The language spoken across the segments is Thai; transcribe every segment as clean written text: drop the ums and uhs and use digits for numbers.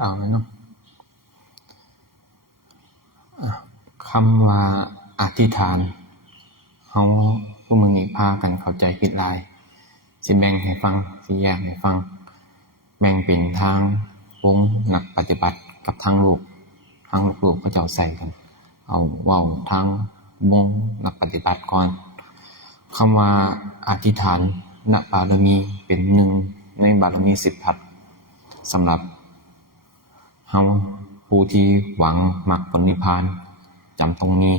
เอาแล้วเนาะคำว่าอธิษฐานเฮาผู้มื้อนี้พากันเข้าใจผิดหลายสิแบ่งให้ฟังสิแยกให้ฟังแบ่งเป็นทางวงนักปฏิบัติกับทางโลกเขาเจ้าใส่กันเอาเว้าทางวงนักปฏิบัติก่อนคำว่าอธิษฐานณบารมีเป็นหนึ่งในบารมี10ทัศสำหรับเฮาผู้ที่หวังมรรคผลนิพพานจำตรงนี้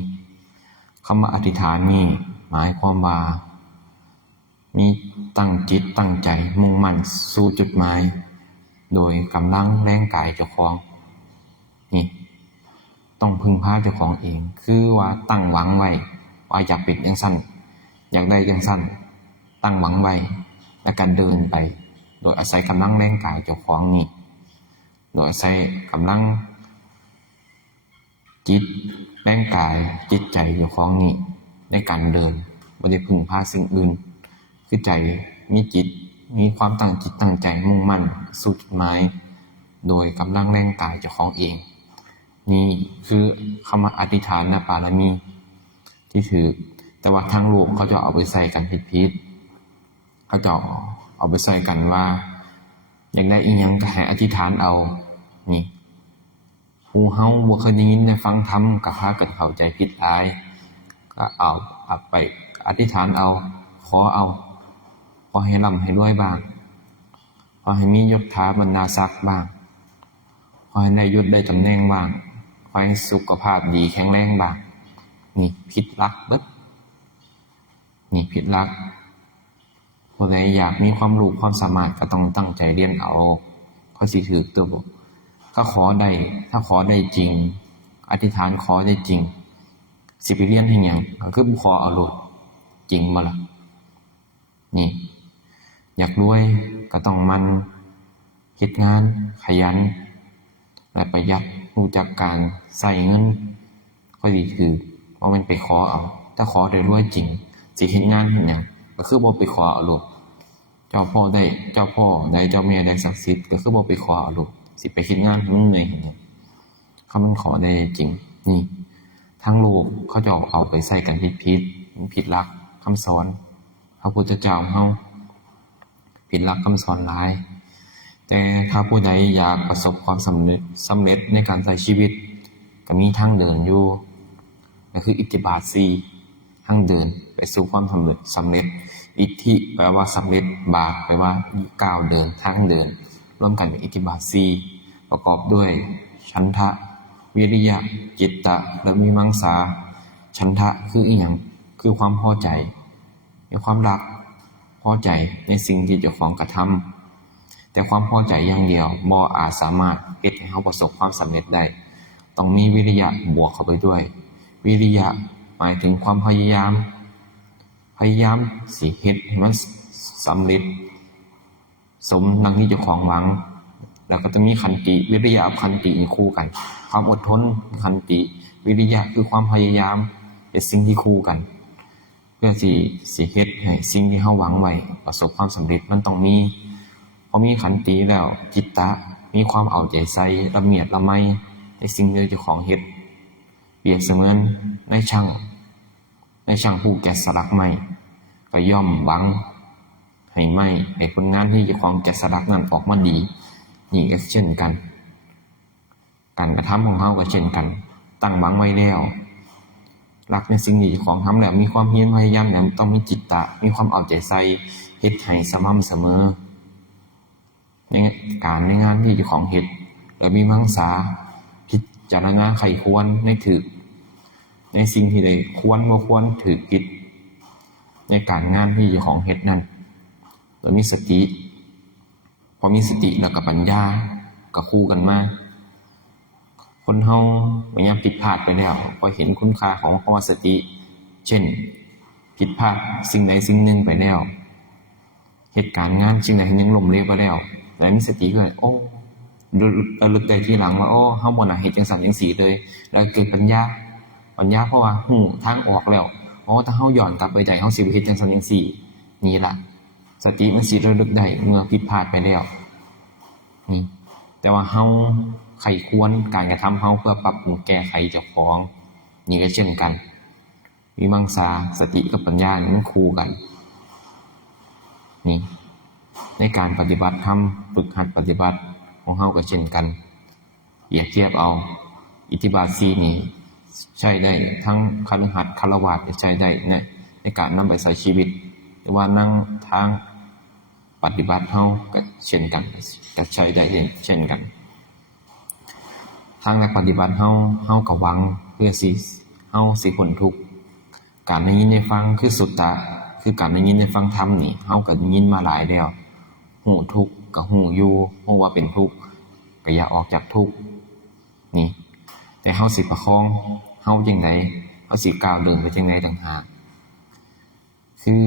คำว่าอธิษฐานนี่หมายความว่ามีตั้งจิตตั้งใจมุ่งมั่นสู่จุดหมายโดยกำลังแรงกายเจ้าของนี่ต้องพึ่งพาเจ้าของเองคือว่าตั้งหวังไว้ว่าอยากเป็นจังซั่นอยากได้จังซั่นตั้งหวังไว้และการเดินไปโดยอาศัยกำลังแรงกายเจ้าของนี่โดยอาศัยกำลังจิตแรงกายจิตใจเจ้าของนี่ในการเดินบ่ได้พึ่งพาสิ่งอื่นคือใจมีจิตมีความตั้งจิตตั้งใจมุ่งมั่นสู่จุดหมายโดยกำลังแรงกายเจ้าของเองนี่คือคำว่าอธิษฐานบารมีที่ถือแต่ว่าทางโลกเขาจะเอาไปใส่กันผิดๆเขาจะเอาไปใส่กันว่าอยากได้อีหยังก็ให้อธิษฐานเอานี่ผู้เฮาบ่เคยได้ยินได้ฟังธรรมก็พากันเข้าใจผิดหลายก็เอาไปอธิษฐานเอาขอให้ร่ำให้รวยบ้างขอให้มียศถาบรรดาศักดิ์บ้างขอให้ได้ยศได้ตำแหน่งบ้างขอให้สุขภาพดีแข็งแรงบ้างนี่ผิดหลักเบิดนี่ผิดหลักผู้ใดอยากมีความรู้ความสามารถก็ต้องตั้งใจเรียนเอาเขาสิถูกตัวบ่ถ้าขอได้จริงอธิษฐานขอได้จริงสิไปเรียนให้หยังก็คือขอเอาโลดจริงบ่ล่ะนี่อยากรวยก็ต้องมันเฮ็ดงานขยันและประหยัดรู้จักการใช้เงินก็ดีคือบ่แม่นไปขอเอาถ้าขอได้รวยจริงสิเฮ็ดงานเฮ็ดหยังก็คือบ่ไปขอเอาโลดเจ้าพ่อได้เจ้าแม่ได้ศักดิ์สิทธิ์ก็คือบ่ไปขอเอาโลดสิไปเฮ็ดงานให้มันเหนื่อยเฮ็ดหยังคำมันขอได้จริงนี่ทางโลกเขาจะเอาไปใส่กันผิดหลักคำสอนพระพุทธเจ้าเฮาผิดหลักคำสอนหลายแต่ถ้าผู้ใดอยากประสบความสำเร็จในการใช้ชีวิตก็มีทางเดินอยู่ก็คืออิทธิบาท4ทางเดินไปสู่ความสำเร็จอิทธิแปลว่าสำเร็จบาทแปลว่าก้าวเดินทางเดินร่วมกันเป็นอิทธิบาท4ประกอบด้วยฉันทะวิริยะจิตตะและวิมังสาฉันทะคืออีหยังคือความพอใจมีความรักพอใจในสิ่งที่เจ้าของกระทำแต่ความพอใจอย่างเดียวบ่อาจสามารถเฮ็ดให้เราประสบความสำเร็จได้ต้องมีวิริยะบวกเข้าไปด้วยวิริยะหมายถึงความพยายามสิเฮ็ดให้มันสำเร็จสมดังที่เจ้าของหวังแล้วก็ต้องมีขันติวิริยะกับขันติคู่กันความอดทนขันติวิริยะคือความพยายามเป็นสิ่งที่คู่กันเพื่อสิเฮ็ดให้สิ่งที่เฮาหวังไว้ประสบความสำเร็จมันต้องมีพอมีขันติแล้วจิตตะมีความเอาใจใส่ละเมียดละไมในสิ่งที่เจ้าของเฮ็ดเปรียบเสมือนในช่างผู้แกะสลักไม้ก็ย่อมหวังให้ผลงานที่เจ้าของแกะสลักนั้นออกมาดีนี่ก็เช่นกันการกระทำของเฮาก็เช่นกันตั้งหวังไว้แล้วรักในสิ่งที่เจ้าของทำแล้วมีความเพียรพยายามแล้วต้องมีจิตตะมีความเอาใจใส่เฮ็ดให้สม่ำเสมอในงานที่เจ้าของเฮ็ดแล้วมีมังสาพิจารณาไขควรในสิ่งที่ได้ควรบ่ควรถูกผิดในการงานที่เจ้าของเฮ็ดนั้นโดยมีสติพอมีสติแล้วก็ปัญญาก็คู่กันมาคนเฮาพยายามผิดพลาดไปแล้วพอเห็นคุณค่าของคำว่าสติเช่นผิดพลาดสิ่งใดสิ่งหนึ่งไปแล้วเหตุการณ์งานสิ่งใดสิ่งหนึ่งล้มเหลวไปแล้วแล้วมีสติก็โอ้ระลึกได้ทีหลังว่าโอ้เฮาบ่น่าเฮ็ดจังซั่นจังซี่เลยแล้วเกิดปัญญาเพราะว่าฮู้ทางออกแล้วอ๋อถ้าเฮาย้อนกลับไปได้เฮาสิบ่เฮ็ดจังซั่นจังซี่นี่ล่ะสติมันสิระลึกได้เมื่อผิดพลาดไปแล้วนี่ แต่ว่าเฮาใครควรการกระทำเฮาเพื่อปรับปรุงแก้ไขเจ้าของนี่ก็เช่นกันวิมังสาสติกับปัญญามันคู่กันนี่ในการปฏิบัติธรรมฝึกหัดปฏิบัติของเฮาก็เช่นกันเปรียบเทียบเอาอิทธิบาท4นี่ใช้ได้ทั้งคฤหัสถ์ฆราวาสใช้ได้ในการนำไปใช้ชีวิตหรือว่านั่งทางปฏิบัติเฮาก็เช่นกันก็ใช้ได้เช่นกันทางนักปฏิบัติเฮาก็หวังเพื่อสิเฮาสิพ้นทุกข์การได้ยินได้ฟังคือสุตตะคือการได้ยินได้ฟังธรรมนี่เฮาก็ได้ยินมาหลายแล้วฮู้ทุกข์ก็ฮู้อยู่ฮู้ว่าเป็นทุกข์ก็อย่าออกจากทุกข์นี่แต่เฮาสิประคองเฮาจังได๋เฮาสิก้าวเดินไปจังได๋ต่างหากคือ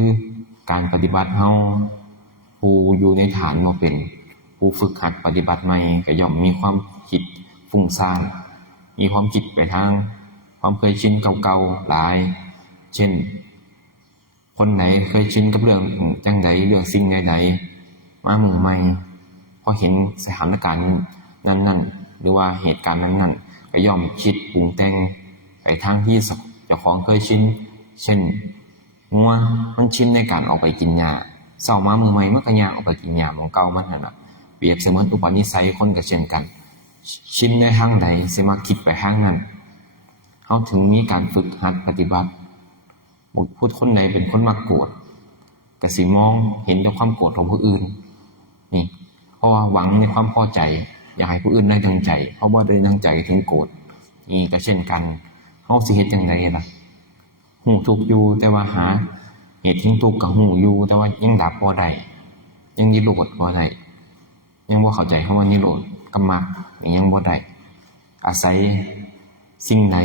การปฏิบัติเฮาผู้อยู่ในฐานบ่เป็นผู้ฝึกหัดปฏิบัติใหม่ก็ย่อมมีความคิดฟุ้งซ่านมีความคิดไปทางความเคยชินเก่าๆหลายเช่นคนไหนเคยชินกับเรื่องจังไดเรื่องสิ่งใดๆมามื้อใหม่พอเห็นสถานการณ์นั้นๆหรือว่าเหตุการณ์นั้นๆก็ย่อมคิดปรุงแต่งไปทางที่เจ้าของเคยชินเช่นงัวมันชินในการออกไปกินหญ้าเช้ามามื้อใหม่มันก็ย่างออกไปกินหญ้าของเก่ามันนั่นน่ะเปรียบเสมือนอุปนิสัยคนก็เช่นกันชินในทางใดสิมาคิดไปทางนั้นเฮาถึงมีการฝึกหัดปฏิบัติพูดคนใดเป็นคนมักโกรธก็สิมองเห็นแต่ความโกรธของผู้อื่นนี่เพราะว่าหวังในความพอใจอยากให้ผู้อื่นได้ดังใจเพราะว่าได้ดังใจถึงโกรธนี่ก็เช่นกันเฮาสิเฮ็ดจังไดล่ะฮู้ทุกข์อยู่แต่ว่าหาเหตุที่ทุกข์ก็ฮู้อยู่แต่ว่ายังดับบ่ได้ยังนิโรธบ่ได้ยังบ่เข้าใจคำว่านิโรธกับมรรคยังบ่ได้อาศัยสิ่งไหน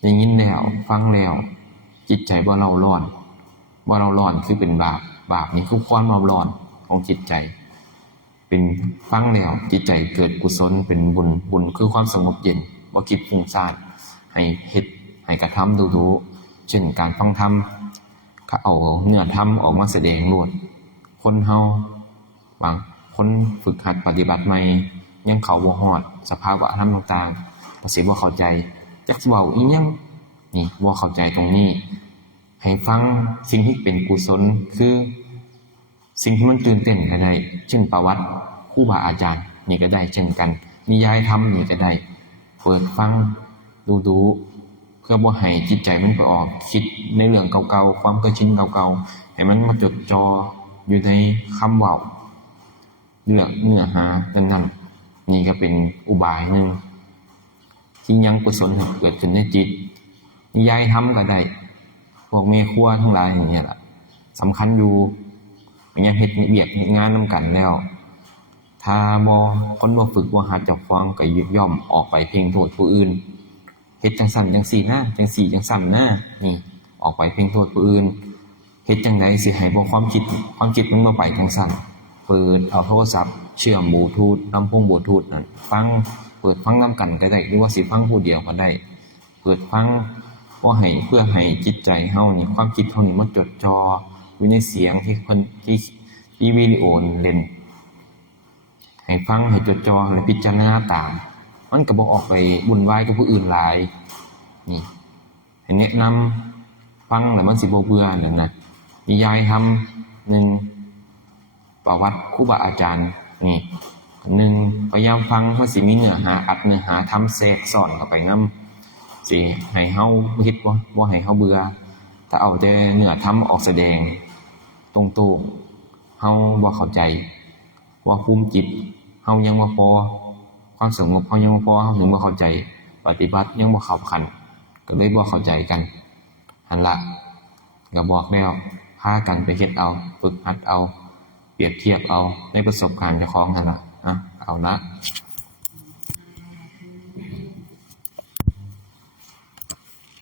ได้ยินแล้วฟังแล้วจิตใจบ่เร่าร้อนคือเป็นบาปนี่คือความเร่าร้อนของจิตใจเป็นฟังแล้วจิตใจเกิดกุศลเป็นบุญคือความสงบเย็นบ่คิดฟุ้งซ่านให้เฮ็ดให้กระทำดูๆเช่นการฟังธรรมเอาเนื้อธรรมออกมาแสดงโลดคนเฮาบางคนฝึกหัดปฏิบัติใหม่ยังเข้าบ่ฮอดสภาวะธรรมต่างๆก็สิบ่เข้าใจจักสิเว้าอีหยังนี่บ่เข้าใจตรงนี้ให้ฟังสิ่งที่เป็นกุศลคือสิ่งที่มันตื่นเต้นก็ได้เช่นประวัติครูบาอาจารย์นี่ก็ได้เช่นกันนิยายธรรมนี่ก็ได้เปิดฟังดูเพื่อบ่ให้จิตใจมันไปออกคิดในเรื่องเก่าๆความเคยชินเก่าๆให้มันมาจดจ่ออยู่ในคำเว้าเนื้อหานั้นๆนี่ก็เป็นอุบายหนึ่งที่ยังกุศลให้เกิดขึ้นในจิตนิยายธรรมก็ได้พวกแม่ครัวทั้งหลายอย่างเงี้ยล่ะสำคัญอยู่มันยังเฮ็ดเวียกงานนำกันแล้วถ้าคนบ่ฝึกบ่หัดเจ้าของก็ย่อมออกไปเพ่งโทษผู้อื่นเฮ็ดจังซั่นจังซี่นะจังซี่จังซั่นนะนี่ออกไปเพ่งโทษผู้อื่นเฮ็ดจังได๋สิให้บ่ความคิดมันบ่ไปจังซั่นเปิดเอาโทรศัพท์เชื่อมบลูทูธลำโพงบลูทูธนั่นเปิดฟังนำกันก็ได้หรือว่าสิฟังผู้เดียวก็ได้เปิดฟังเพื่อให้จิตใจเฮานี่ความคิดเฮานี่มันจดจ่ออยู่ในเสียงที่เพิ่นที่วิดีโอเล่นให้ฟังให้จดจ่อและพิจารณาตามมันก็บ่ออกไปวุ่นวายกับผู้อื่นหลายนี่ให้แนะนำฟังแล้วมันสิบ่เบื่อนั่นน่ะนิยายธรรม1ประวัติครูบาอาจารย์นี่1พยายามฟังมันสิมีเนื้อหาทำแทรกซ้อนเข้าไปนำสิให้เฮาคิดบ่ให้เฮาเบื่อถ้าเอาแต่เนื้อธรรมออกแสดงตรงๆเฮาบ่เข้าใจว่าภูมิจิตเฮายังบ่พอความสงบเฮายังบ่พอเฮาถึงบ่เข้าใจปฏิบัติยังบ่เข้าขั้นก็เลยบ่เข้าใจกันหั่นล่ะก็บอกแล้วพากันไปเฮ็ดเอาฝึกหัดเอาเปรียบเทียบเอาในประสบการณ์เจ้าของนั่นล่ะเอานะ